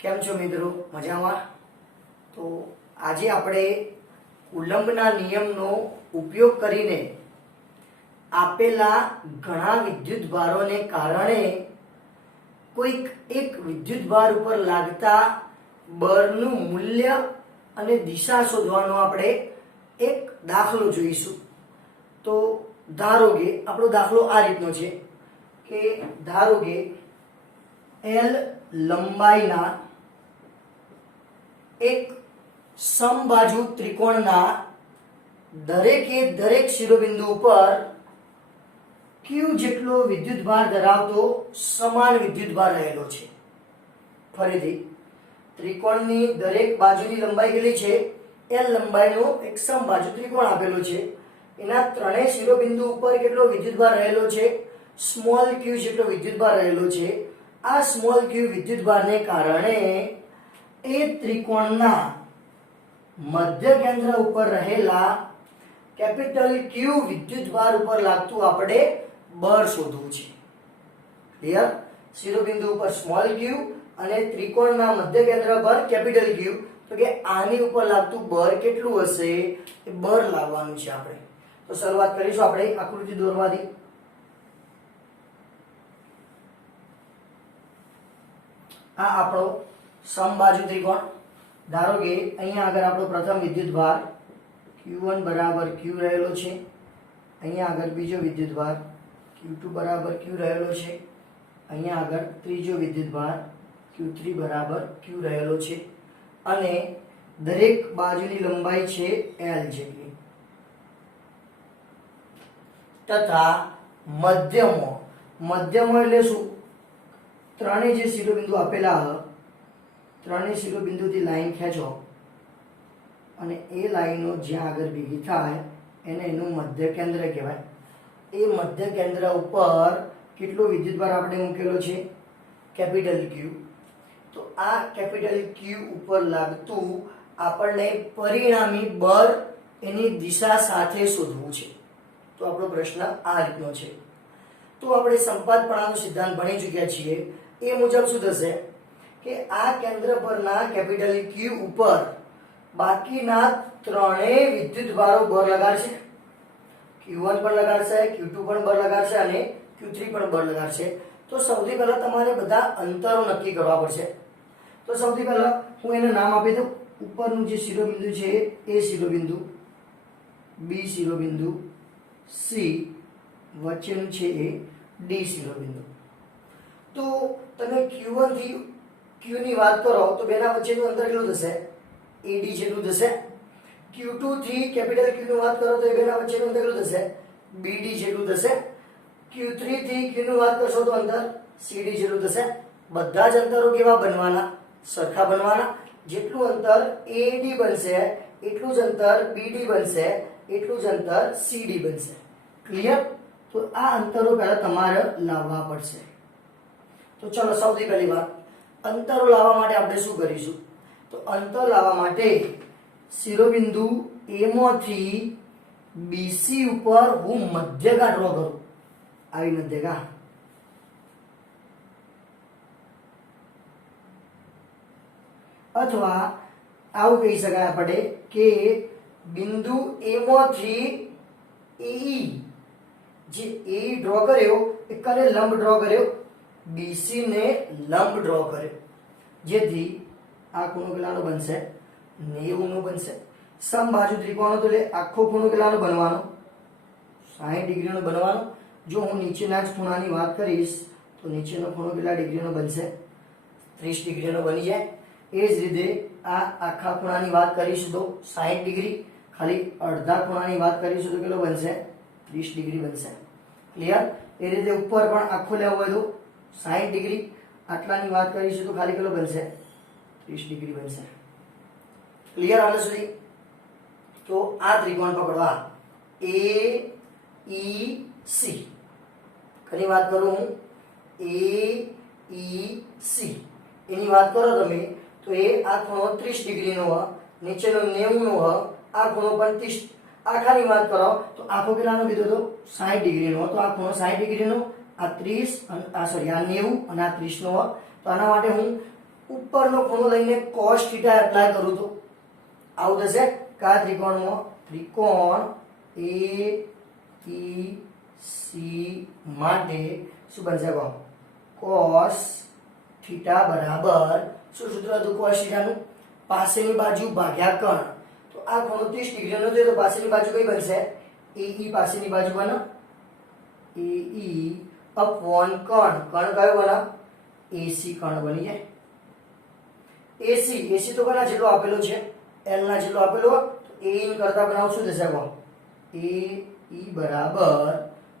કેમ છો મિત્રો? મજામાં? તો આજે આપણે કુલંબના નિયમનો ઉપયોગ કરીને આપેલા ઘણા વિદ્યુતભારોને કારણે કોઈક એક વિદ્યુતભાર ઉપર લાગતા બળનું મૂલ્ય અને દિશા શોધવાનો આપણે એક દાખલો જોઈશું. તો ધારો કે આપણો દાખલો આ રીતનો છે કે ધારો કે L લંબાઈના એક સમબાજુ ત્રિકોણના દરેકે દરેક શિરોબિંદુ ઉપર Q જેટલો વિદ્યુતભાર ધરાવતો સમાન વિદ્યુતભાર રહેલો છે. ફરીથી ત્રિકોણની દરેક બાજુની લંબાઈ કેટલી છે? L લંબાઈનો એક સમબાજુ ત્રિકોણ આપેલો છે. એના ત્રણેય શિરોબિંદુ ઉપર કેટલો વિદ્યુતભાર રહેલો છે? સ્મોલ q જેટલો વિદ્યુતભાર રહેલો છે. આ સ્મોલ q વિદ્યુતભારને કારણે એ ત્રિકોણના મધ્ય કેન્દ્ર ઉપર રહેલા કેપિટલ Q વિદ્યુતભાર ઉપર લાગતું આપણે બળ શોધવું છે. ક્લિયર? શિરોબિંદુ ઉપર સ્મોલ q અને ત્રિકોણના મધ્ય કેન્દ્ર પર કેપિટલ Q, તો કે આની ઉપર લાગતું બળ કેટલું હશે એ બળ લાવવાનું છે આપણે. તો શરૂઆત કરીશું આપણે આકૃતિ દોરવાથી. આ આપણો સમબાજુ ત્રિકોણ. ધારો કે અહીંયા આગળ આપણો પ્રથમ વિદ્યુતભાર Q1 બરાબર Q રહેલો છે. અહીંયા આગળ બીજો વિદ્યુતભાર Q2 બરાબર Q રહેલો છે. અહીંયા આગળ ત્રીજો વિદ્યુતભાર Q3 બરાબર Q રહેલો છે. અને દરેક બાજુની લંબાઈ છે L જેટલી. તથા મધ્યમો એટલે શું? ત્રણેય જે શિરોબિંદુ આપેલા હ, ત્રણેય શિરોબિંદુથી લાઈન ખેંચો અને એ લાઈનો જ્યાં આગળ ભેગી થાય એને એનું મધ્ય કેન્દ્ર કહેવાય. એ મધ્ય કેન્દ્ર ઉપર કેટલો વિદ્યુતભાર આપણે મૂકેલો છે? Capital Q. તો આ કેપિટલ Q ઉપર લાગતું આપણને પરિણામી બળ એની દિશા સાથે શોધવું છે. તો આપણો પ્રશ્ન આ રીતનો છે. તો આપણે સંપાતપણાનો સિદ્ધાંત ભણી ચૂક્યા છીએ. એ મુજબ શું થશે કે આ કેન્દ્ર પરના કેપિટલ Q ઉપર બાકીના ત્રણેય વિદ્યુતભારો બળ લગાડશે. Q1 પણ લગાડશે, Q2 પણ બળ લગાડશે અને Q3 પણ બળ લગાડશે. તો સૌથી પહેલા તમારે બધા અંતરો નક્કી કરવા પડશે. તો સૌથી પહેલા હું એને નામ આપી દઉં. ઉપરનું જે શિરોબિંદુ છે એ શિરોબિંદુ, B શિરોબિંદુ, C, વચ્ચેનું છે એ D શિરોબિંદુ. તો તમે Q1 થી Q ની વાત કરો તો બેના વચ્ચેનું અંતર કેટલું થશે? AD જેટલું થશે. Q2 થી કેપિટલ Q ની વાત કરો તો એ બેના વચ્ચેનું અંતર કેટલું થશે? BD જેટલું થશે. Q3 થી Q ની વાત કરશો તો અંતર CD જેટલું થશે. બધા જ અંતરો કેવા બનવાના? સરખા બનવાના. જેટલું અંતર AD બનશે એટલું જ અંતર BD બનશે, એટલું જ અંતર CD બનશે. ક્લિયર? તો આ અંતરો પહેલા તમારે લાવવા પડશે. તો ચલો સૌથી પહેલી વાત, અંતરો લાવવા માટે આપણે શું કરીશું? તો અંતર લાવવા માટે શિરોબિંદુ A માંથી BC ઉપર હું મધ્યગા ડ્રો કરું. આવી મધ્યગા. અથવા આવું કહી શકાય આપણે કે બિંદુ A માંથી AE, જે AE ડ્રો કર્યો એ કને લંબ ડ્રો કર્યો? BC ને લંબ ડ્રો કર્યો. જેથી આ ખૂણો કેટલાનો બનશે? 90 નો બનશે. સમબાજુ ત્રિકોણ તો એટલે આખો ખૂણો કેટલાનો બનવાનો? 60 ડિગ્રીનો બનવાનો. જો હું નીચેના જ ખૂણાની વાત કરીશ તો નીચેનો ખૂણો કેટલા ડિગ્રીનો બનશે? 30 ડિગ્રીનો બની જાય. એ જ રીતે આ આખા ખૂણાની વાત કરીશું તો 60 ડિગ્રી. ખાલી અડધા ખૂણાની વાત કરીશું તો કેટલો બનશે? 30 ડિગ્રી બનશે. ક્લિયર? એ રીતે ઉપર પણ આખો લેવો હોય તો 60 ડિગ્રી. આટલાની વાત કરીશું તો ખાલી કેટલો બનશે? 30 ડિગ્રી બનશે. ક્લિયર આટલા સુધી? તો આ ત્રિકોણ પકડવા AEC. કની વાત કરું હું? AEC એની વાત કરો તમે તો એ આ ખૂણો 30 ડિગ્રીનો હ, નીચેનો 90 નો હ, આ ખૂણો પણ 30. આખાની વાત કરો તો આખો કેટલાનો કીધો તો? 60 ડિગ્રીનો. તો આ ખૂણો 60 ડિગ્રીનો, આ 30 અને આ 90 અને આ 30 નો. તો આના માટે હું ઉપરનો ખૂણો લઈને cos θ એપ્લાય કરું તો આવું થશે કે આ ત્રિકોણમાં ત્રિકોણ ABC માટે શું બનશે કહો cos θ બરાબર શું સૂત્ર હતું cos θ નું પાસેની બાજુ ભાગ્યા કર્ણ તો આ ખૂણો 30 ડિગ્રીનો છે તો પાસેની બાજુ કઈ બનશે AE પાસેની બાજુ બને AE upon કર્ણ કર્ણ કયો બને AC કર્ણ બની જાય AC તો કોના જેટલો આપેલો છે L ના જેટલો આપેલો તો AE કરતા બનાવ શું થશે કહો AE બરાબર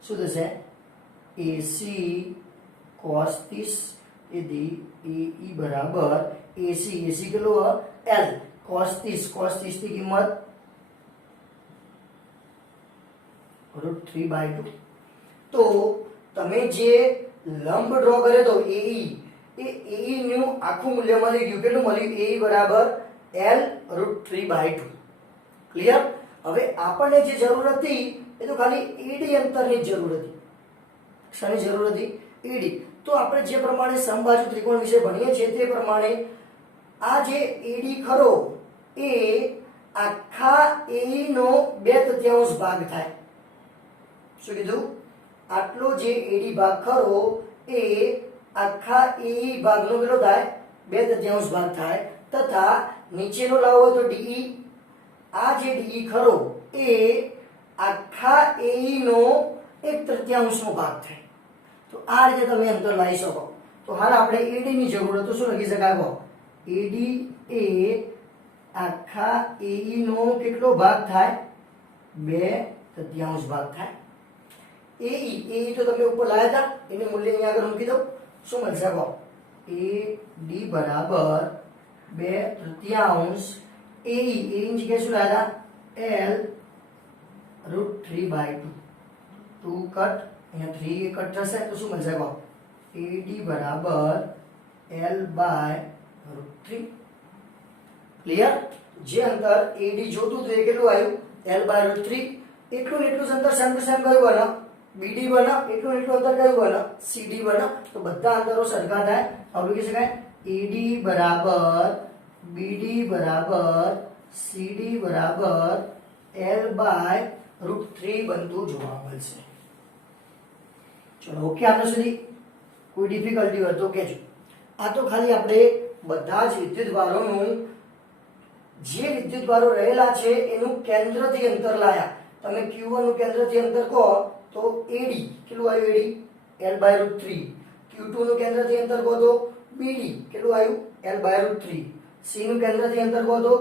શું થશે AC cos 30 તેથી AE બરાબર AC કેટલો L cos 30 ની કિંમત √3/2 તો તમે જે લંબ ડ્રો કર્યો તો AE નું આખું મૂલ્ય મળી ગયું કેટલું મળ્યું AE બરાબર L √3/2 ક્લિયર હવે આપણને જે જરૂર હતી એ તો ખાલી AD અંતરની જરૂર હતી શાની જરૂર હતી AD તો આપણે જે પ્રમાણે સમબાજુ ત્રિકોણ વિશે ભણીએ છીએ તે પ્રમાણે આ જે AD ખરો એ આખા AE નો 2/3 ભાગ થાય શું કીધું આટલો જે AD ભાગ ખરો એ આખા AE ભાગનો કેટલો થાય 2/3 ભાગ થાય તથા નીચેનો લાવો હોય તો DE આ જે DE ખરો એ આખા AE નો 1/3 નો ભાગ થાય તો આ રીતે તમે અંતર લાવી શકો તો હાલ આપણે AD ની જરૂર તો શું લખી શકાય કહો AD એ આખા AE નો કેટલો ભાગ થાય 2/3 ભાગ થાય AE તો તમે ઉપર લાયા હતા એને મૂલ્ય અહીંયા આગળ મૂકી દો શું મળશે કહો AD બરાબર 2/3 AE ની જગ્યાએ શું લાયા હતા L √3/2 2 કટ અહીંયા 3 કટ થશે તો શું મળશે કહો AD બરાબર L/√3 ક્લિયર જે અંતર AD જોતું તો એ કેટલું આવ્યું L/√3 એટલું ને એટલું અંતર સેમ ટુ સેમ કયું બને BD બને એટલું ને એટલું અંતર કયું બને CD બને તો બધા અંતરો સરખા થાય હવે લખી શકાય AD બરાબર BD બરાબર CD બરાબર L/√3 બનતું જોવા મળશે ચલો ઓકે આટલા સુધી કોઈ ડિફિકલ્ટી હોય તો કહેજો આ તો ખાલી આપણે બધા જ વિદ્યુતભારોનું જે વિદ્યુતભારો રહેલા છે એનું કેન્દ્રથી અંતર લાયા તમે Q1 નું કેન્દ્રથી અંતર કહો તો AD કેટલું આવ્યું AD L/√3 Q2 નું કેન્દ્રથી અંતર કહો તો BD કેટલું આવ્યું L/√3 C નું કેન્દ્રથી અંતર કહો તો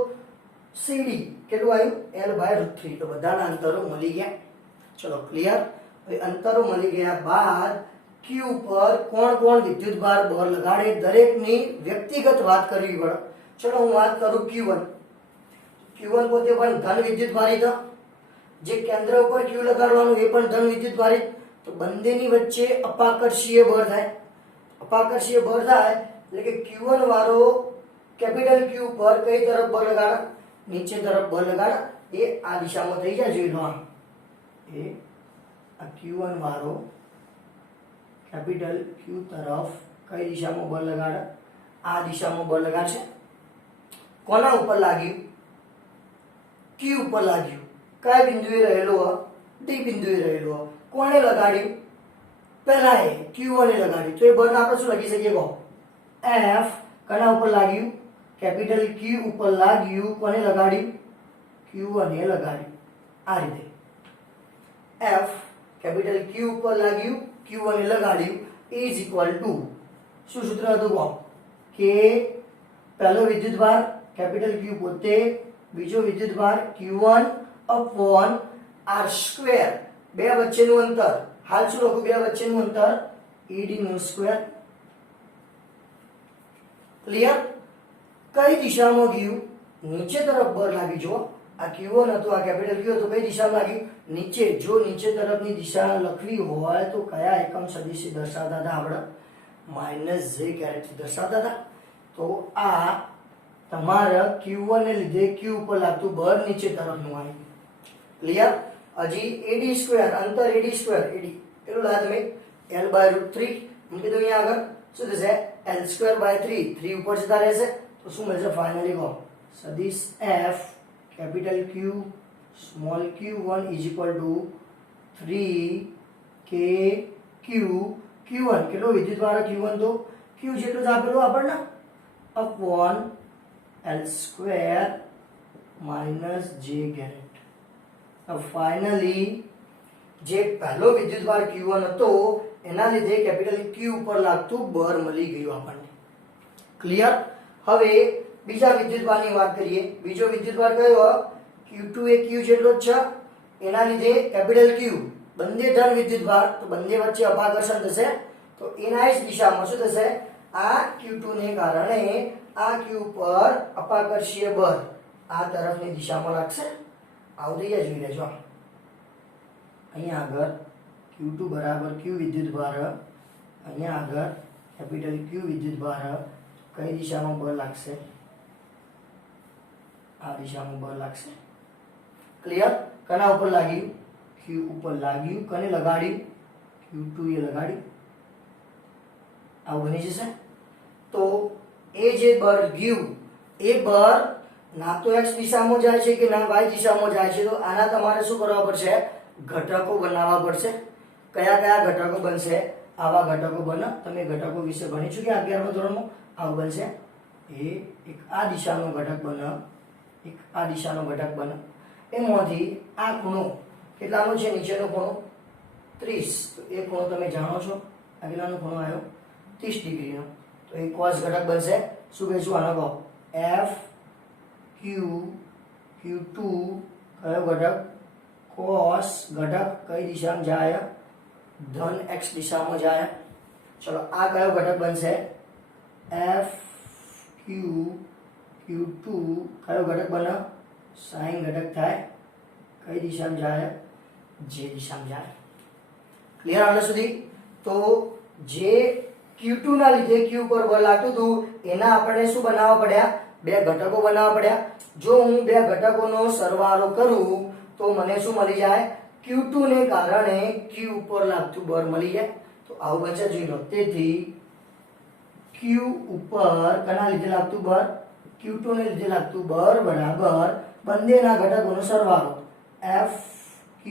CD કેટલું આવ્યું L/√3 તો બધાના અંતરો મળી ગયા ચલો ક્લિયર હવે અંતરો મળી ગયા બાદ Q પર કોણ વિદ્યુતભાર બળ લગાડે દરેકની વ્યક્તિગત વાત કરવી પડે ચલો હું વાત કરું Q1 પોતે પણ ધન વિદ્યુતભારિત જે કેન્દ્ર ઉપર Q લગાડવાનું એ પણ ધન વિદ્યુતભારિત તો બંનેની વચ્ચે અપાકર્ષીય બળ થાય એટલે કે Q1 વાળો કેપિટલ Q પર કઈ તરફ બળ લગાડે નીચે તરફ બળ લગાડે એ આ દિશામાં થઈ જાય જોઈ લો એ આ Q1 વાળો કેપિટલ Q તરફ કઈ દિશામાં બળ લગાડે આ દિશામાં બળ લગાડશે કોના ઉપર લાગ્યું Q ઉપર લાગ્યું કયા બિંદુએ રહેલો D બિંદુએ રહેલો કોણે લગાડ્યું પહેલા એ Q1 એ લગાડ્યું તો એ બળ આપણે શું લખી શકીએ કહો F કોના ઉપર લાગ્યું કેપિટલ Q ઉપર લાગ્યું કોને લગાડ્યું Q1 એ લગાડ્યું આ રીતે F કેપિટલ Q ઉપર લાગ્યું Q1 A લગાડ્યું is equal to શું સૂત્ર હતું કહો કે પહેલો વિદ્યુતભાર કેપિટલ Q પોતે બીજો વિદ્યુતભાર Q1 upon r², બે વચ્ચેનું અંતર હાલ શું લખું બે વચ્ચેનું અંતર AD નું સ્ક્વેર ક્લિયર કઈ દિશામાં ગયું નીચે તરફ બળ લાગી જો આ Q1 હતું આ કેપિટલ Q હતું કઈ દિશામાં લાગ્યું નીચે જો નીચે તરફની દિશા લખવી હોય તો કયા એકમ સદિશથી દર્શાવતા હતા આપણે -j કેરેટથી દર્શાવતા હતા તો આ તમારા Q1 ને લીધે Q ઉપર લાગતું બળ નીચે તરફનું આવ્યું ક્લિયર હજી AD² અંતર AD² કેટલું લાગે તમે L/√3 મૂકી દો અહીંયા આગળ શું થશે L2/3 3 ઉપર જતા રહેશે તો શું મળશે ફાઇનલી કહો સદિશ F capital Q small q1 is equal two 3 k q1 કેટલો વિદ્યુતભાર q1 તો q જેટલું જ આપેલું આપણને upon L2 - j caret. Finally જે પહેલો વિદ્યુતભાર q1 હતો એના લીધે કેપિટલ Q ઉપર લાગતું બળ મળી ગયું આપણને. ક્લિયર? હવે બીજા વિદ્યુતભારની વાત કરીએ. બીજો વિદ્યુતભાર કયો? Q2 એ Q જેટલો જ છે. એના લીધે કેપિટલ Q બંને ધન વિદ્યુતભાર તો બંને વચ્ચે અપાકર્ષણ થશે તો એના જ દિશામાં શું થશે? આ Q2 ને કારણે આ Q પર અપાકર્ષીય બળ આ તરફની દિશામાં લાગશે. આવું થઈ જાય જોઈ લેજો. અહીંયા આગળ Q2 બરાબર Q વિદ્યુતભાર, અહીંયા આગળ કેપિટલ Q વિદ્યુતભાર, કઈ દિશામાં બળ લાગશે? આ દિશામાં બળ લાગશે. ક્લિયર? કના ઉપર લાગ્યું? Q ઉપર લાગ્યું. કને લગાડ્યું? Q2 એ લગાડ્યું. આવું બની જશે. તો એ જે બળ ગયું એ બળ ના તો x દિશામાં જાય છે કે ના y દિશામાં જાય છે. તો આના તમારે શું કરવા પડશે? ઘટકો બનાવવા પડશે. કયા કયા ઘટકો બનશે? આવા ઘટકો બને. તમે ઘટકો વિશે ભણી ચૂક્યા 11મા ધોરણમાં. આવું બનશે. એક આ દિશાનો ઘટક બને, એક આ દિશાનો ઘટક બને. એમાંથી આ ખૂણો કેટલાનો છે? નીચેનો ખૂણો 30. તો એ ખૂણો તમે જાણો છો. આગળનો ખૂણો આવ્યો 30 ડિગ્રીનો. તો એ cos ઘટક બનશે. શું કહીશું આનો? કહો F Q Q2 કયો ઘટક? cos ઘટક કઈ દિશામાં જાય? ધન x દિશામાં જાય. ચલો આ કયો ઘટક બનશે? F Q Q2 કયો ઘટક બને? sin ઘટક થાય. કઈ દિશામાં જાય? j દિશામાં જાય. ક્લિયર આટલે સુધી? તો જે Q2 ના લીધે Q પર બળ લાગતું હતું એના આપણે શું બનાવવા પડ્યા? બે ઘટકો બનાવવા પડ્યા. જો હું બે ઘટકોનો સરવાળો કરું તો મને શું મળી જાય? Q2 ને કારણે Q ઉપર લાગતું બળ મળી જાય. તો આવું બનશે જોઈ લો. તેથી Q ઉપર કના લીધે લાગતું બળ? Q2 ને લીધે લાગતું બળ બરાબર બંનેના ઘટકોનો સરવાળો F Q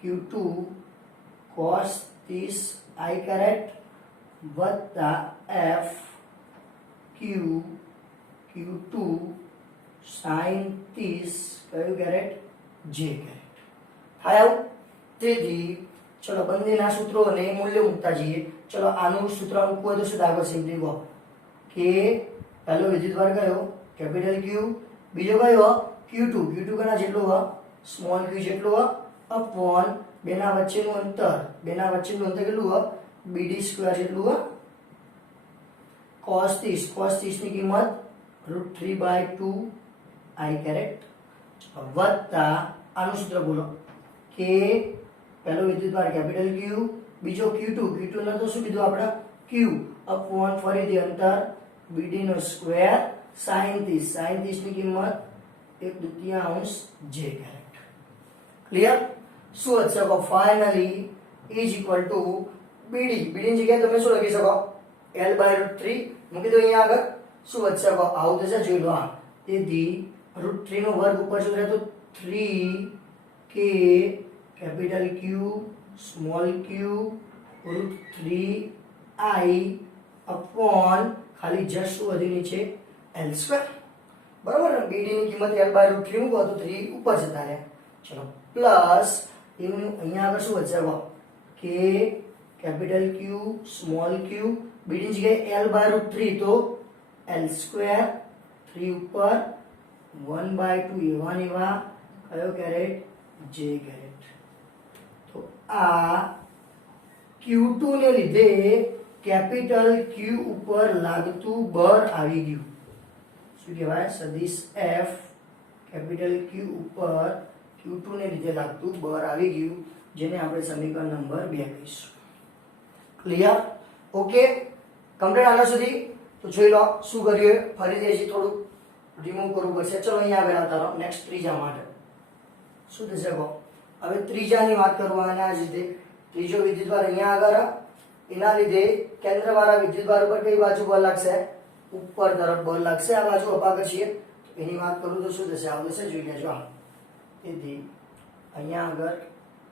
Q2 cos 30 I caret વત્તા F Q Q2 sin 30 કયું કેરેટ? j caret. થાય આવું? તેથી ચલો બંનેના સૂત્રોને મૂલ્ય મૂકતા જઈએ. ચલો આનું સૂત્ર મૂકવું હોય તો શું આગળ સિમ્પલી કહો કે પહેલો વિદ્યુતભાર કયો? Capital Q. બીજો કયો? Q2. Q2 કના જેટલું હોય? સ્મોલ q જેટલું હોય અપોન બેના વચ્ચેનું અંતર. બેના વચ્ચેનું અંતર કેટલું હોય? BD² જેટલું હોય. cos 30 ની કિંમત √3/2 I કેરેટ વત્તા આનું સૂત્ર બોલો કે પહેલો વિદ્યુતભાર કેપિટલ Q, બીજો Q2 ના તો શું કીધું આપણે? Q અપોન ફરીથી અંતર BD નો સ્ક્વેર sin 30 ની કિંમત 1/2 j કેરેટ. ક્લિયર? શું હશે? Finally is equal two BD. BD ની જગ્યાએ તમે શું લખી શકો? L/√3 મૂકી દો અહીંયા આગળ. શું વધશે? આવું થશે જોઈ લો. તેથી √3 નો વર્ગ ઉપર શું રહે? તો 3k capital Q small q √3i upon ખાલી જસ્ટ શું વધીની છે? L². બરાબર ને? BD ની કિંમત L/√3 મૂકો તો 3 ઉપર જતા રહે. ચલો પ્લસ એનું અહીંયા આગળ શું વધશે? k capital Q small q BD ની જગ્યાએ L/√3 તો L² 3 ઉપર 1/2 એવા ને એવા કયો કેરેટ? j caret. તો આ Q2 ને લીધે કેપિટલ Q ઉપર લાગતું બળ આવી ગયું. શું કહેવાય? સદિશ F કેપિટલ Q ઉપર Q2 ને લીધે લાગતું બળ આવી ગયું, જેને આપણે સમીકરણ નંબર 2 કહીશું. ક્લિયર? ઓકે, કમ્પ્લીટ આના સુધી? તો જોઈ લો શું કર્યું. ફરીથી હજી થોડું રિમૂવ કરવું પડશે. ચલો અહીંયા આગળ આવતા રહો. નેક્સ્ટ ત્રીજા માટે શું થશે? હવે ત્રીજાની વાત કરવાના જ રીતે ત્રીજો વિદ્યુતભાર અહીંયા આગળ એના લીધે કેન્દ્રવાળા વિદ્યુતભાર ઉપર કઈ બાજુ બળ લાગશે? ઉપર તરફ બળ લાગશે. આ બાજુ અપાકર છીએ. એની વાત કરું તો શું થશે? આવું થશે, જોઈ લેજો. તેથી અહીંયા આગળ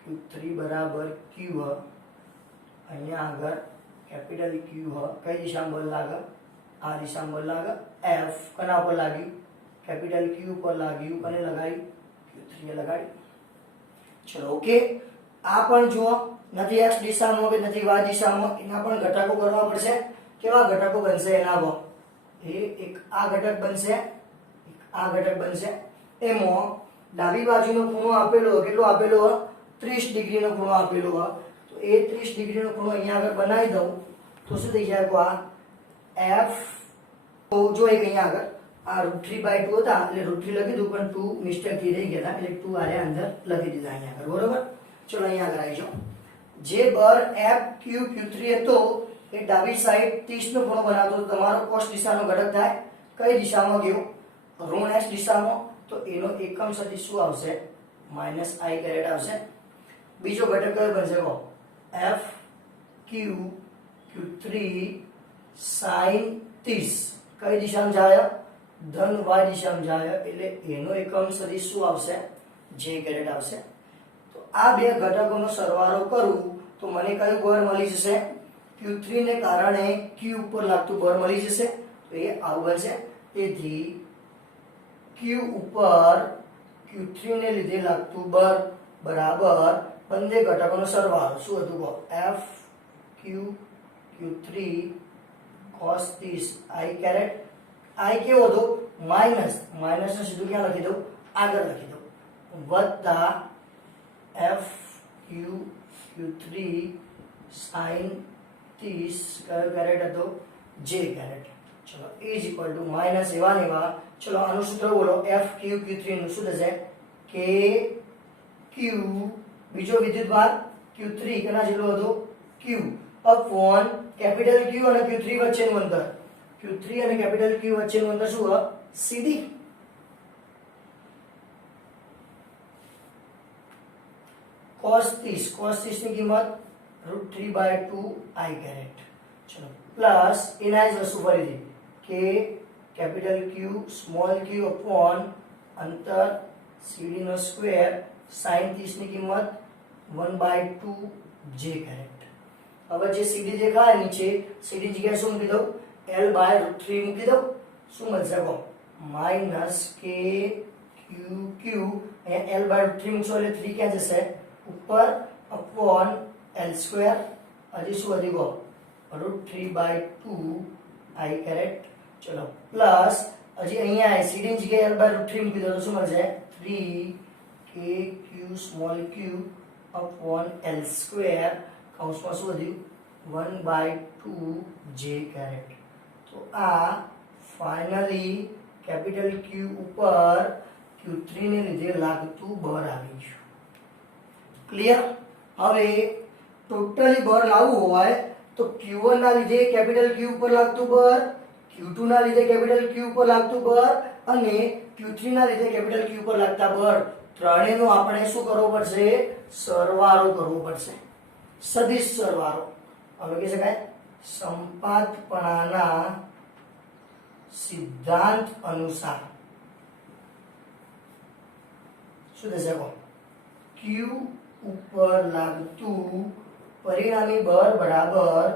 Q3 બરાબર Q હ, અહીંયા આગળ કેપિટલ Q હ. કઈ દિશામાં બળ લાગે? આ દિશામાં બળ લાગે. F કના પર લાગ્યું? કેપિટલ Q પર લાગ્યું. અને લગાડી Q3 એ લગાડી. ચલો ઓકે. આ પણ જુઓ, નથી x દિશામાં કે નથી y દિશામાં, એના પણ ઘટકો કરવા પડશે. કેવા ઘટકો બનશે એના? એક આ ઘટક બનશે, એક આ ઘટક બનશે. એમાં ડાબી બાજુનો ખૂણો આપેલો હોય, કેટલો આપેલો હોય? 30 ડિગ્રીનો ખૂણો આપેલો હોય. તો એ 30 ડિગ્રીનો ખૂણો અહીંયા આગળ બનાવી દઉં તો શું થઈ જાય? આ f, તો જો એક અહીંયા આગળ આ √3/2 હતા એટલે √3 લખી દઉં, પણ 2 મિસ્ટેક થી રહી ગયા એટલે 2 આરે અંદર લખી દીધા અહીંયા આગળ. બરોબર? ચલો અહીંયા આગળ આવી જાઓ. જે બળ F Q3 હતો એ ડાબી સાઈડ 30 નો ખૂણો બનાવતો, તો તમારો cos દિશાનો ઘટક થાય. કઈ દિશામાં ગયો? ઋણ x દિશામાં. તો એનો એકમ સદિશ શું આવશે? -i કેરેટ આવશે. બીજો ઘટક કયો બનશે? F Q3 sin 30 કઈ દિશામાં જાય? ધન y દિશામાં જાય. એટલે એનો એકમ સદિશ શું આવશે? j કેરેટ આવશે. તો આ બે ઘટકોનો સરવાળો કરું તો મને કયું બળ મળી જશે? Q3 ને કારણે Q ઉપર લાગતું બળ મળી જશે. તો એ આવું બનશે. તેથી Q ઉપર Q3 ને લીધે લાગતું બળ બરાબર બંને ઘટકોનો સરવાળો. શું હતું? F Q3 cos 30 i caret. i કેવો હતો? માઈનસ. માઈનસ ને સીધું ક્યાં લખી દઉં? આગળ લખી દઉં. વત્તા F Q3 sin 30 કયો કેરેટ હતો? j caret. ચલો ઇઝ ઇક્વલ ટુ માઈનસ એવા ને એવા. ચલો આનું સૂત્ર બોલો. F Q3 નું શું થશે? K Q, બીજો વિદ્યુતભાર Q3 કેના જેટલો હતો? Q અપોન કેપિટલ Q અને Q3 વચ્ચેનું અંતર. Q3 અને કેપિટલ Q વચ્ચેનું અંતર શું હોય? CD. cos 30 ની કિંમત √3/2 i કેરેટ. ચલો પ્લસ એના જ વસ્તુ ફરીથી K capital Q small q upon અંતર CD નો સ્ક્વેર sin 30 ની કિંમત 1/2 j કેરેટ. હવે જે CD દેખાય નીચે, CD જગ્યાએ શું મૂકી દઉં? L/√3 મૂકી દઉં. શું મળશે? -k q અહીંયા L/√3 મૂકશો એટલે 3 ક્યાં જશે? ઉપર અપોન L². હજી શું વધી ગયો? √3/2 i કેરેટ. ચલો પ્લસ હજી અહીંયા CD ની જગ્યાએ L/√3 મૂકી દો તો શું મળશે? 3k q small q upon L² કૌંસમાં શું વધ્યું? 1/2 j કેરેટ. તો આ ફાઇનલી કેપિટલ Q ઉપર Q3 ને લીધે લાગતું બળ આવી ગયું. ક્લિયર? હવે ટોટલી બળ લાવવું હોય તો Q1 ના લીધે કેપિટલ Q ઉપર લાગતું બળ, Q2 ના લીધે કેપિટલ Q ઉપર લાગતું બળ અને Q3 ના લીધે કેપિટલ Q ઉપર લાગતા બળ ત્રણેયનો આપણે શું કરવો પડશે? સરવાળો કરવો પડશે. સદિશ સરવાળો. હવે કહી શકાય સંપાતપણાના સિદ્ધાંત અનુસાર શું થશે? Q ઉપર લાગતું પરિણામી બળ બરાબર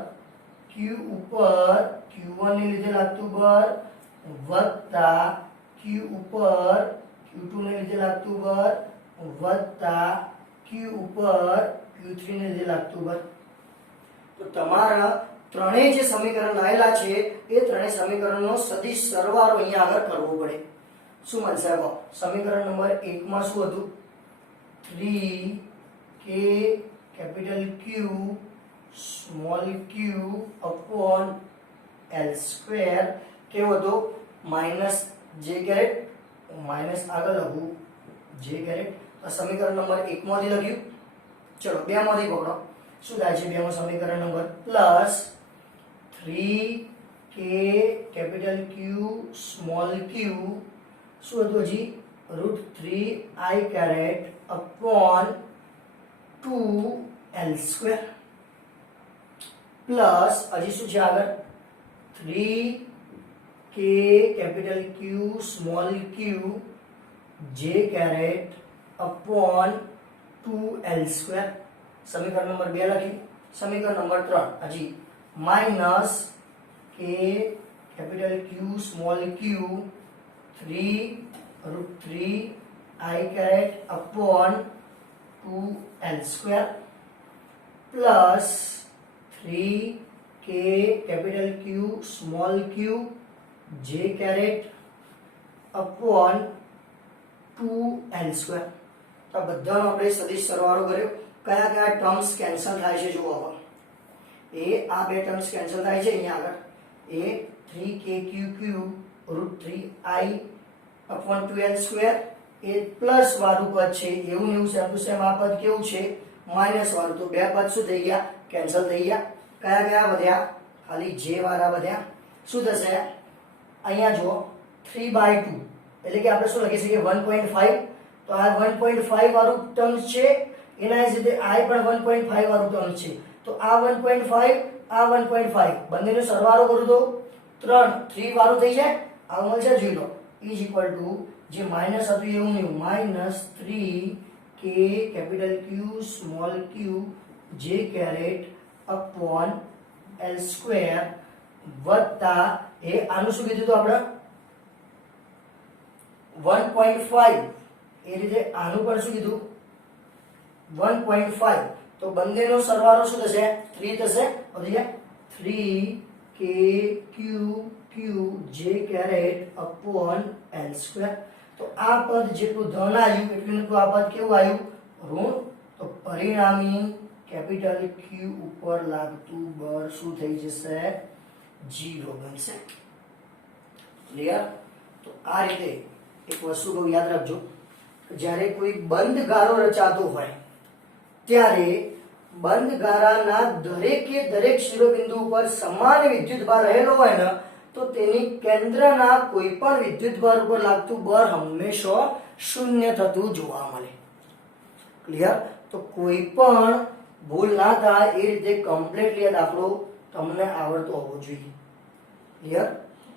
Q ઉપર Q1 ને લીધે લાગતું બળ વત્તા Q ઉપર Q2 ને લીધે લાગતું બળ વત્તા Q ઉપર Q3 ને લીધે લાગતું બળ. તો તમારા ત્રણેય જે સમીકરણ લાયેલા છે એ ત્રણેય સમીકરણનો સદિશ સરવાળો અહીંયા આગળ કરવો પડે. શું મળશે? સમીકરણ નંબર 1 માં શું હતું? 3k capital Q small q upon L² કેવો હતો? Minus j caret. માઈનસ આગળ લખું j કેરેટ. આ સમીકરણ નંબર 1 માંથી લખ્યું. ચલો 2 માંથી પકડો. શું થાય છે 2 માં સમીકરણ number? Plus 3k capital Q small q શું હતું હજી? √3i caret upon 2 L². Plus હજી શું છે આગળ 3k capital Q small q j caret upon 2l². સમીકરણ નંબર 2 લખી. સમીકરણ નંબર 3 હજી minus k capital Q small q 3√3 i caret upon 2l² plus 3k capital Q small q j caret upon 2l². તો બધાનો આપણે સદિશ સરવાળો કર્યો. કયા કયા ટર્મ્સ કેન્સલ થાય છે જુઓ. હવે આ બે ટર્મ્સ કેન્સલ થાય છે અહીંયા આગળ. એ 3kqq √3i અપોન 2l² એ પ્લસ વાળું પદ છે, એવું ને એવું સેમ ટુ સેમ આ પદ કેવું છે માઇનસ વાળું. તો બે પદ શું થઈ ગયા કેન્સલ થઈ ગયા. કયા કયા વધ્યા ખાલી j વાળા વધ્યા. શું થશે અહીંયા જુઓ 3/2 એટલે કે આપણે શું લખી શકીએ 1.5. તો આ 1.5 વાળું ટર્મ છે, એના જ રીતે i પણ 1.5 વાળું ટર્મ છે. તો આ 1.5 આ 1.5 બંનેનો સરવાળો કરું તો 3 વાળું થઈ જાય, આ મળશે 0 ઇઝ ઇક્વલ ટુ જે માઇનસ હતું એવું નહીં minus 3k capital Q small q j caret upon l² વત્તા એ આનું શું કીધું તો આપણે 1.5 એ રીતે આનું પણ શું કીધું 1.5. તો બંનેનો સરવાળો શું થશે 3 થશે. હવે 3k q j caret upon l². તો આ પદ જેટલું ધન આવ્યું એટલું આ પદ કેવું આવ્યું ઋણ. તો પરિણામી કેપિટલ Q ઉપર લાગતું બળ શું થઈ જશે 0 બનશે. ક્લિયર. તો આ રીતે એક વસ્તુ બહુ યાદ રાખજો, જ્યારે કોઈ બંધ ગારો રચાતો હોય ત્યારે બંધ ગારાના દરેકે દરેક શિરોબિંદુ ઉપર સમાન વિદ્યુતભાર રહેલો હોય ને તો તેની કેન્દ્રના કોઈ પણ વિદ્યુતભાર ઉપર લાગતું બળ હંમેશા શૂન્ય થતું જોવા મળે. ક્લિયર. તો કોઈ પણ ભૂલ ના થાય એ રીતે કમ્પ્લીટલી આ દાખલો તમને આવડતો હોવો જોઈએ. ક્લિયર.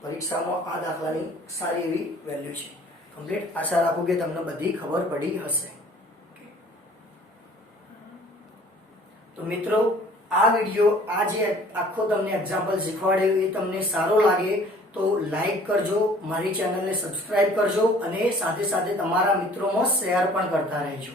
પરીક્ષામાં આ દાખલાની સારી એવી વેલ્યુ છે. કમ્પ્લીટ. આશા રાખું કે તમને બધી ખબર પડી હશે. તો મિત્રો આ વિડિયો આ જે આખો તમને એક્ઝામ્પલ શીખવાડ્યું એ તમને સારો લાગે તો લાઈક કરજો, મારી ચેનલને સબસ્ક્રાઇબ કરજો અને સાથે સાથે તમારા મિત્રોમાં શેર પણ કરતા રહેજો.